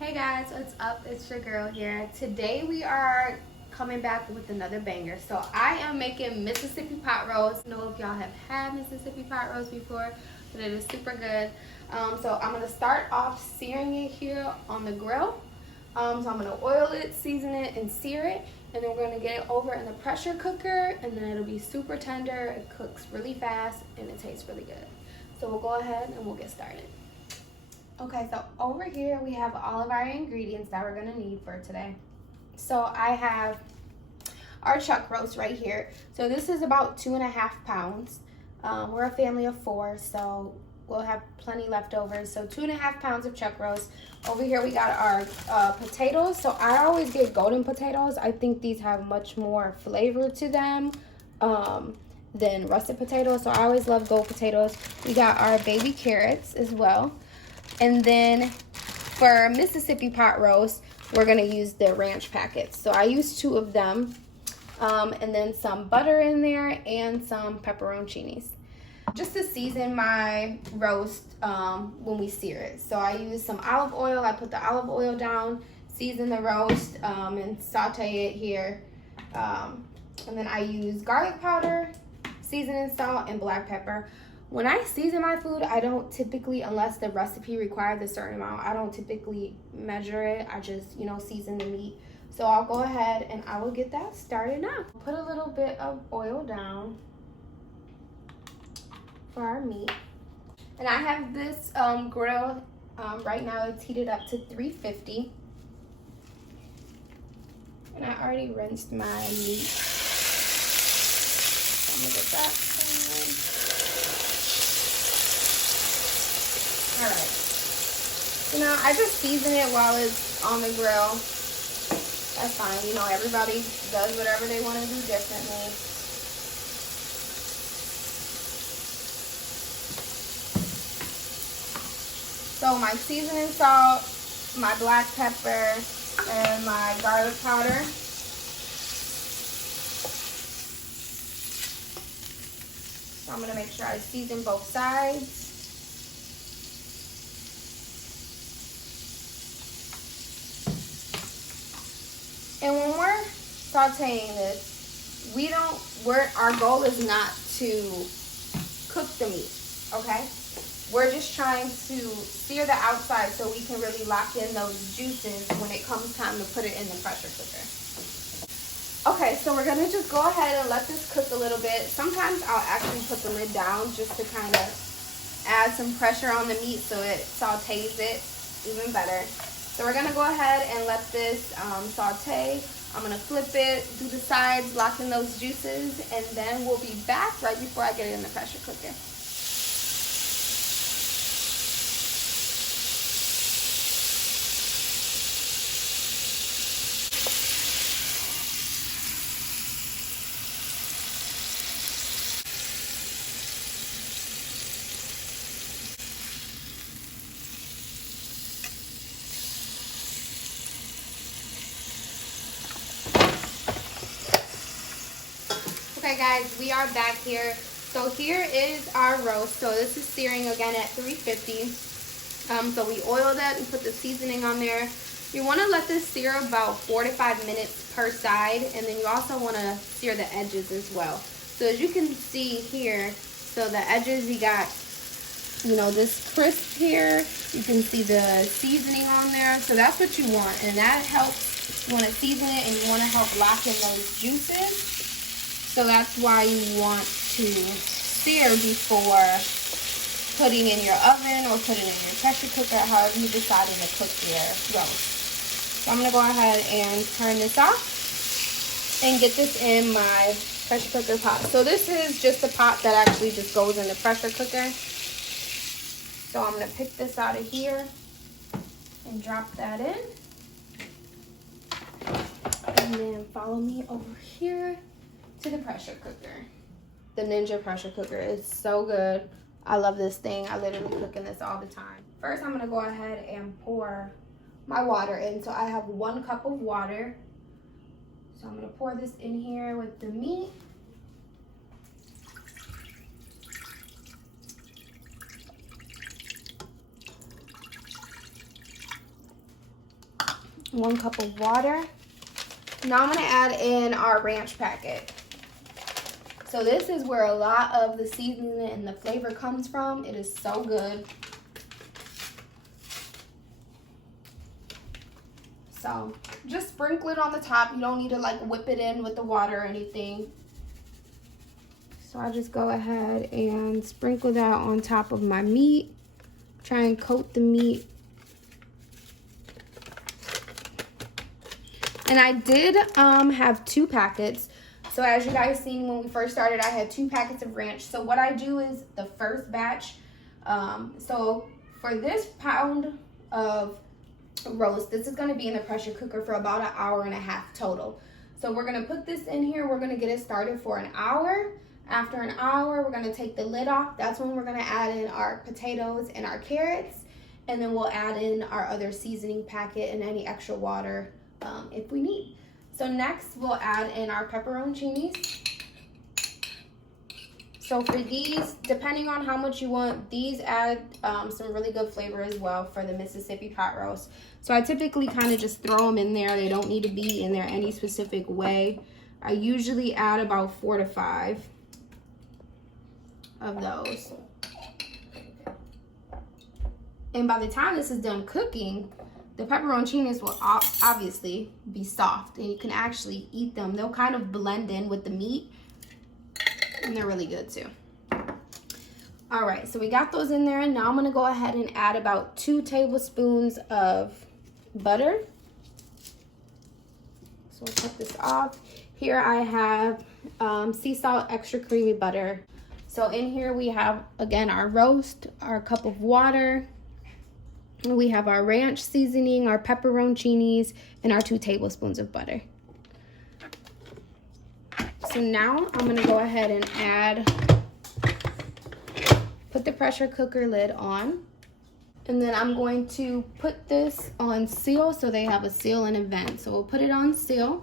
Hey guys, what's up? It's your girl here. Today we are coming back with another banger. So I am making Mississippi pot roast. I don't know if y'all have had Mississippi pot roast before, but it is super good. So I'm gonna start off searing it here on the grill. So I'm gonna oil it, season it, and sear it, and then we're gonna get it over in the pressure cooker, and then it'll be super tender. It cooks really fast, and it tastes really good. So we'll go ahead and we'll get started. Okay, so over here we have all of our ingredients that we're gonna need for today. So I have our chuck roast right here. So this is about 2.5 pounds. We're a family of 4, so we'll have plenty left over. So 2.5 pounds of chuck roast. Over here we got our potatoes. So I always get golden potatoes. I think these have much more flavor to them than russet potatoes. So I always love gold potatoes. We got our baby carrots as well. And then for Mississippi pot roast, we're gonna use the ranch packets. So I use 2 of them, and then some butter in there and some pepperoncinis. Just to season my roast when we sear it. So I use some olive oil. I put the olive oil down, season the roast, and saute it here. And then I use garlic powder, seasoning salt, and black pepper. When I season my food, I don't typically, unless the recipe requires a certain amount, I don't typically measure it. I just, season the meat. So I'll go ahead and I will get that started now. Put a little bit of oil down for our meat. And I have this grill, right now it's heated up to 350. And I already rinsed my meat. So I'm gonna get that done. All right, so now I just season it while it's on the grill. That's fine, everybody does whatever they want to do differently. So my seasoning salt, my black pepper, and my garlic powder. So I'm gonna make sure I season both sides. And when we're sauteing this, our goal is not to cook the meat, okay? We're just trying to sear the outside so we can really lock in those juices when it comes time to put it in the pressure cooker. Okay, so we're gonna just go ahead and let this cook a little bit. Sometimes I'll actually put the lid down just to kind of add some pressure on the meat so it sautés it even better. So we're gonna go ahead and let this saute. I'm gonna flip it, do the sides, lock in those juices, and then we'll be back right before I get it in the pressure cooker. Okay guys, we are back here. So here is our roast. So this is searing again at 350. So we oiled it and put the seasoning on there. You want to let this sear about 4 to 5 minutes per side, and then you also want to sear the edges as well. So as you can see here, so the edges, you got, this crisp here. You can see the seasoning on there. So that's what you want, and that helps. You want to season it and you want to help lock in those juices. So that's why you want to sear before putting in your oven or putting in your pressure cooker, however you decide to cook your roast. So I'm going to go ahead and turn this off and get this in my pressure cooker pot. So this is just a pot that actually just goes in the pressure cooker. So I'm going to pick this out of here and drop that in. And then follow me over here to the pressure cooker. The Ninja pressure cooker is so good. I love this thing. I literally cook in this all the time. First, I'm gonna go ahead and pour my water in. So I have 1 cup of water. So I'm gonna pour this in here with the meat. 1 cup of water. Now I'm gonna add in our ranch packet. So this is where a lot of the seasoning and the flavor comes from. It is so good. So just sprinkle it on the top. You don't need to like whip it in with the water or anything. So I just go ahead and sprinkle that on top of my meat. Try and coat the meat. And I did have 2 packets. So as you guys seen when we first started, I had 2 packets of ranch. So what I do is the first batch. So for this pound of roast, this is going to be in the pressure cooker for about 1.5 hours total. So we're going to put this in here. We're going to get it started for 1 hour. After 1 hour, we're going to take the lid off. That's when we're going to add in our potatoes and our carrots. And then we'll add in our other seasoning packet and any extra water if we need. So next we'll add in our pepperoncinis. So for these, depending on how much you want, these add some really good flavor as well for the Mississippi pot roast. So I typically kind of just throw them in there. They don't need to be in there any specific way. I usually add about 4 to 5 of those. And by the time this is done cooking, the pepperoncinis will obviously be soft and you can actually eat them. They'll kind of blend in with the meat and they're really good too. All right, so we got those in there. Now I'm gonna go ahead and add about 2 tablespoons of butter. So we'll cut this off. Here I have sea salt extra creamy butter. So in here we have, again, our roast, our cup of water. We have our ranch seasoning, our pepperoncinis, and our 2 tablespoons of butter. So now I'm gonna go ahead and put the pressure cooker lid on. And then I'm going to put this on seal so they have a seal and a vent. So we'll put it on seal.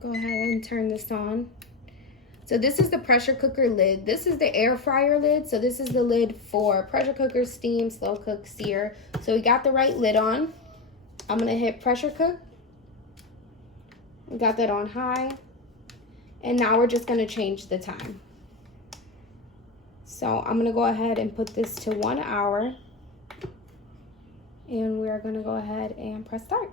Go ahead and turn this on. So this is the pressure cooker lid. This is the air fryer lid. So this is the lid for pressure cooker, steam, slow cook, sear. So we got the right lid on. I'm gonna hit pressure cook. We got that on high. And now we're just gonna change the time. So I'm gonna go ahead and put this to 1 hour. And we're gonna go ahead and press start.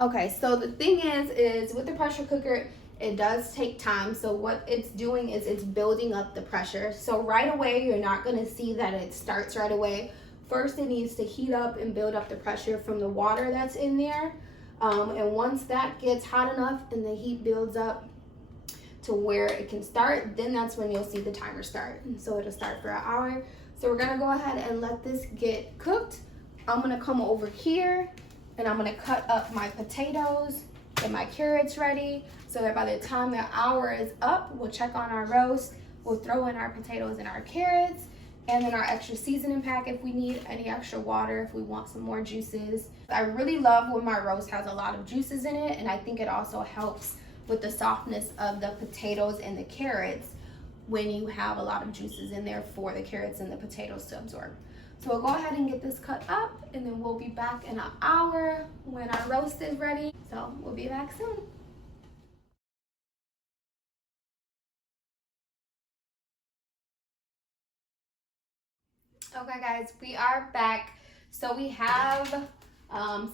Okay, so the thing is with the pressure cooker, it does take time. So what it's doing is it's building up the pressure. So right away, you're not gonna see that it starts right away. First, it needs to heat up and build up the pressure from the water that's in there. And once that gets hot enough and the heat builds up to where it can start, then that's when you'll see the timer start. And so it'll start for 1 hour. So we're gonna go ahead and let this get cooked. I'm gonna come over here and I'm gonna cut up my potatoes, get my carrots ready, so that by the time the hour is up, we'll check on our roast, we'll throw in our potatoes and our carrots, and then our extra seasoning pack if we need any extra water, if we want some more juices. I really love when my roast has a lot of juices in it, and I think it also helps with the softness of the potatoes and the carrots when you have a lot of juices in there for the carrots and the potatoes to absorb. So we'll go ahead and get this cut up, and then we'll be back in 1 hour when our roast is ready. So we'll be back soon. Okay guys, we are back. So we have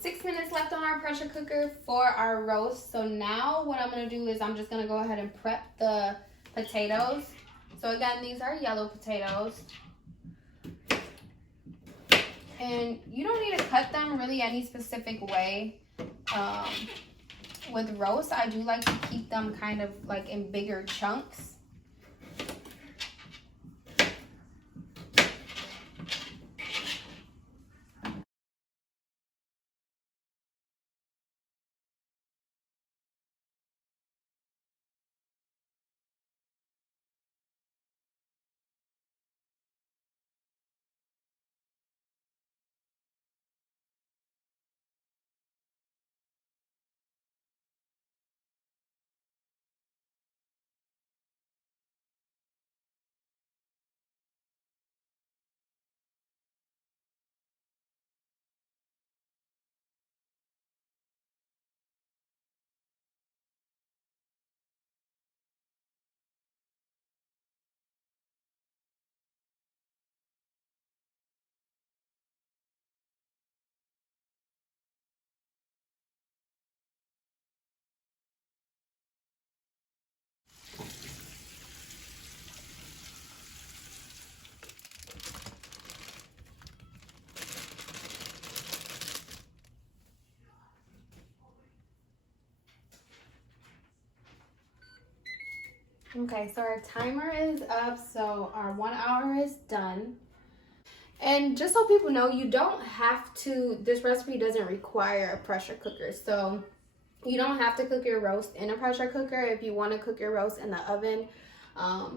6 minutes left on our pressure cooker for our roast. So now what I'm gonna do is I'm just gonna go ahead and prep the potatoes. So again, these are yellow potatoes. And you don't need to cut them really any specific way. With roast, I do like to keep them kind of like in bigger chunks. Okay, so our timer is up, so our 1 hour is done. And just so people know, you don't have to, this recipe doesn't require a pressure cooker. So you don't have to cook your roast in a pressure cooker if you want to cook your roast in the oven. I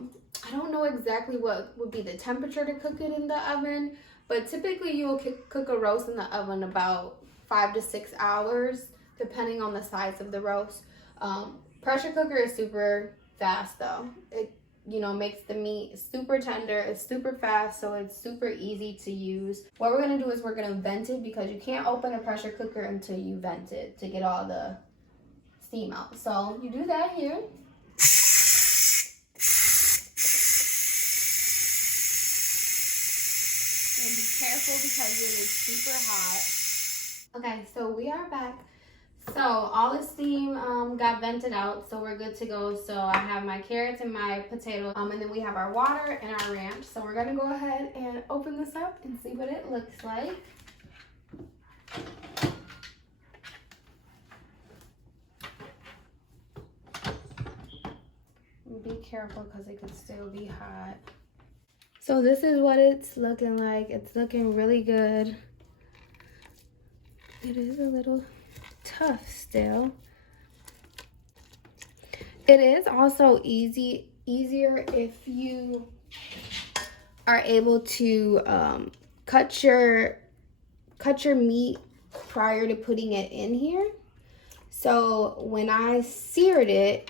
don't know exactly what would be the temperature to cook it in the oven, but typically you will cook a roast in the oven about 5 to 6 hours, depending on the size of the roast. Pressure cooker is super fast though. It makes the meat super tender. It's super fast, so it's super easy to use. What we're gonna do is we're gonna vent it, because you can't open a pressure cooker until you vent it to get all the steam out. So you do that here. And be careful because it is super hot. Okay, so we are back. So all the steam got vented out, so we're good to go. So I have my carrots and my potatoes, and then we have our water and our ranch. So we're gonna go ahead and open this up and see what it looks like. Be careful because it could still be hot. So this is what it's looking like. It's looking really good. It is a little tough still. It is also easier if you are able to cut your meat prior to putting it in here. So when I seared it,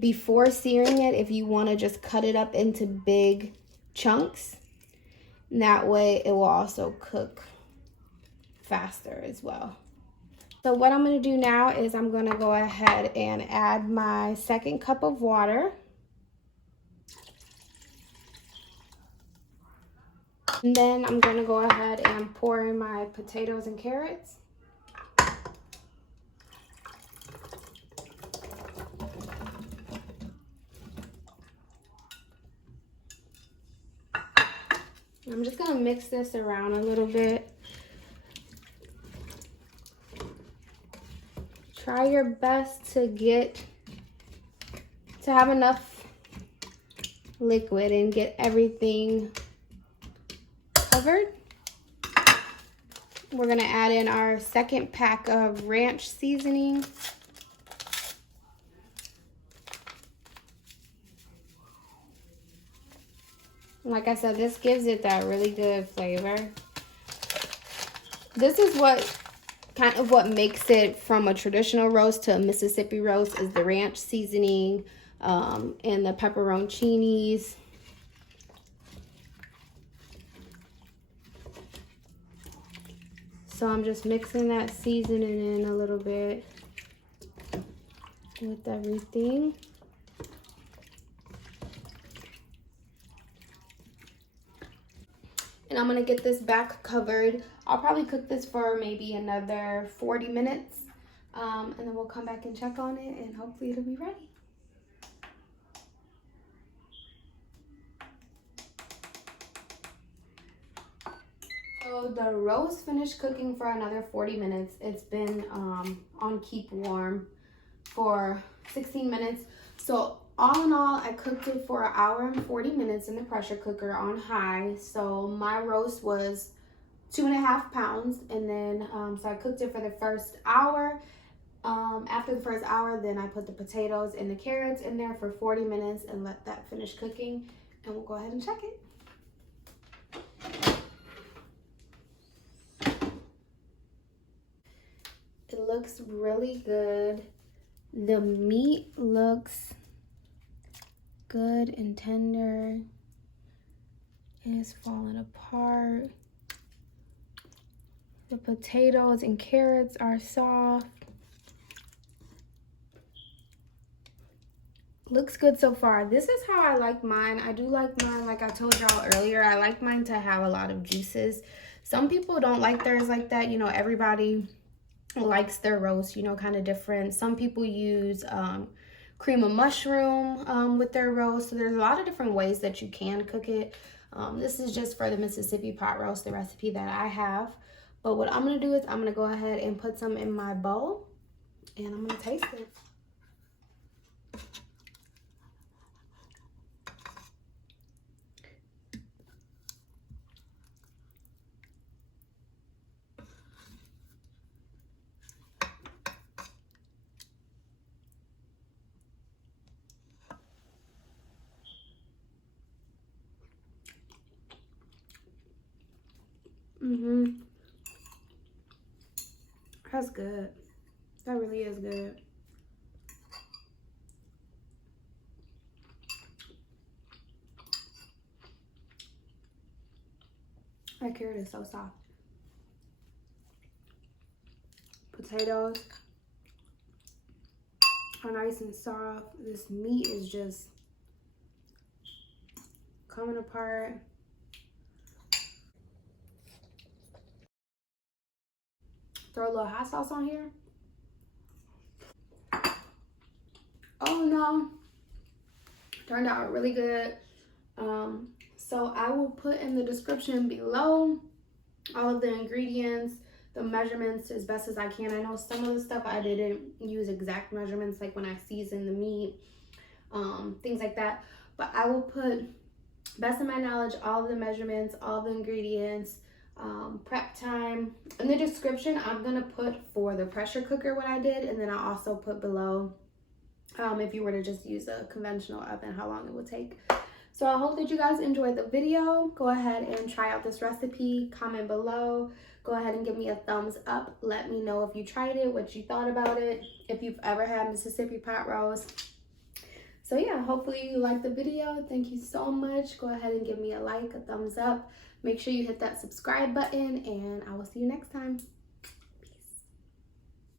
before searing it, if you want to just cut it up into big chunks, that way it will also cook faster as well. So what I'm going to do now is I'm going to go ahead and add my second cup of water. And then I'm going to go ahead and pour in my potatoes and carrots. I'm just going to mix this around a little bit. Try your best to have enough liquid and get everything covered. We're going to add in our second pack of ranch seasoning. Like I said, this gives it that really good flavor. This is what makes it from a traditional roast to a Mississippi roast, is the ranch seasoning and the pepperoncinis. So I'm just mixing that seasoning in a little bit with everything. And I'm gonna get this back covered. I'll probably cook this for maybe another 40 minutes. And then we'll come back and check on it, and hopefully it'll be ready. So the roast finished cooking for another 40 minutes. It's been on keep warm for 16 minutes. So all in all, I cooked it for 1 hour and 40 minutes in the pressure cooker on high. So my roast was 2.5 pounds, and then so I cooked it for the first hour. After the first hour, then I put the potatoes and the carrots in there for 40 minutes and let that finish cooking, and we'll go ahead and check it. It looks really good. The meat looks good and tender. It's falling apart. The potatoes and carrots are soft. Looks good so far. This is how I like mine. I do like mine, like I told y'all earlier, I like mine to have a lot of juices. Some people don't like theirs like that. You know, everybody likes their roast, you know, kind of different. Some people use cream of mushroom with their roast. So there's a lot of different ways that you can cook it. This is just for the Mississippi pot roast, the recipe that I have. But what I'm going to do is I'm going to go ahead and put some in my bowl, and I'm going to taste it. That's good. That really is good. That carrot is so soft. Potatoes are nice and soft. This meat is just coming apart. Throw a little hot sauce on here. Oh no, turned out really good. So I will put in the description below all of the ingredients, the measurements as best as I can. I know some of the stuff I didn't use exact measurements, like when I season the meat, things like that. But I will put, best of my knowledge, all of the measurements, all the ingredients, prep time in the description. I'm gonna put for the pressure cooker what I did, and then I'll also put below if you were to just use a conventional oven, how long it would take. So I hope that you guys enjoyed the video. Go ahead and try out this recipe. Comment below. Go ahead and give me a thumbs up. Let me know if you tried it, what you thought about it, if you've ever had Mississippi pot roast. So yeah, hopefully you liked the video. Thank you so much. Go ahead and give me a like, a thumbs up. Make sure you hit that subscribe button, and I will see you next time.